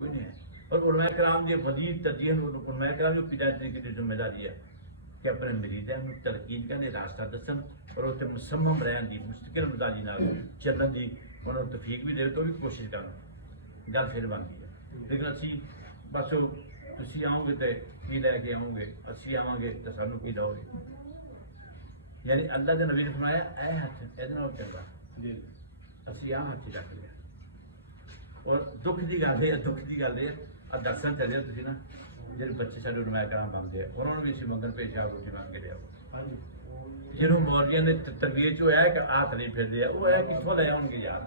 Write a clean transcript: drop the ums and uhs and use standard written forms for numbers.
कोई नहीं है। और उलमा कराम की वजीद तरजीह उलमा कराम जो पिदायती की जिम्मेदारी है कि अपने मरीज़ों को तरकीब करने रास्ता दसन और उत्ते मुसम्मम रहन की मुस्तकिल मिजाजी नाल चलन की उन्होंने तफीक भी दे तो भी कोशिश कर गल फिर बनती है। लेकिन असी बस तुम आओगे तो की लैके आओगे, असी आवांगे तो सानू की दोगे। यानी अल्लाह के नबी ने फरमाया ए हथ ए चंगा असी आ हथ रख लिया। और दुख की गल है, दुख की गल है दसन चले तुम ना जो बच्चे साढ़े उलमाए कराम बनते हैं उन्होंने भी इसी मंगन पेश आओ रोटी मंग के लियाओ। जिन्होंने मौलवियों ने तरबियत होया कि हाथ नहीं फिरते वो है कितों ले आउणगे यार।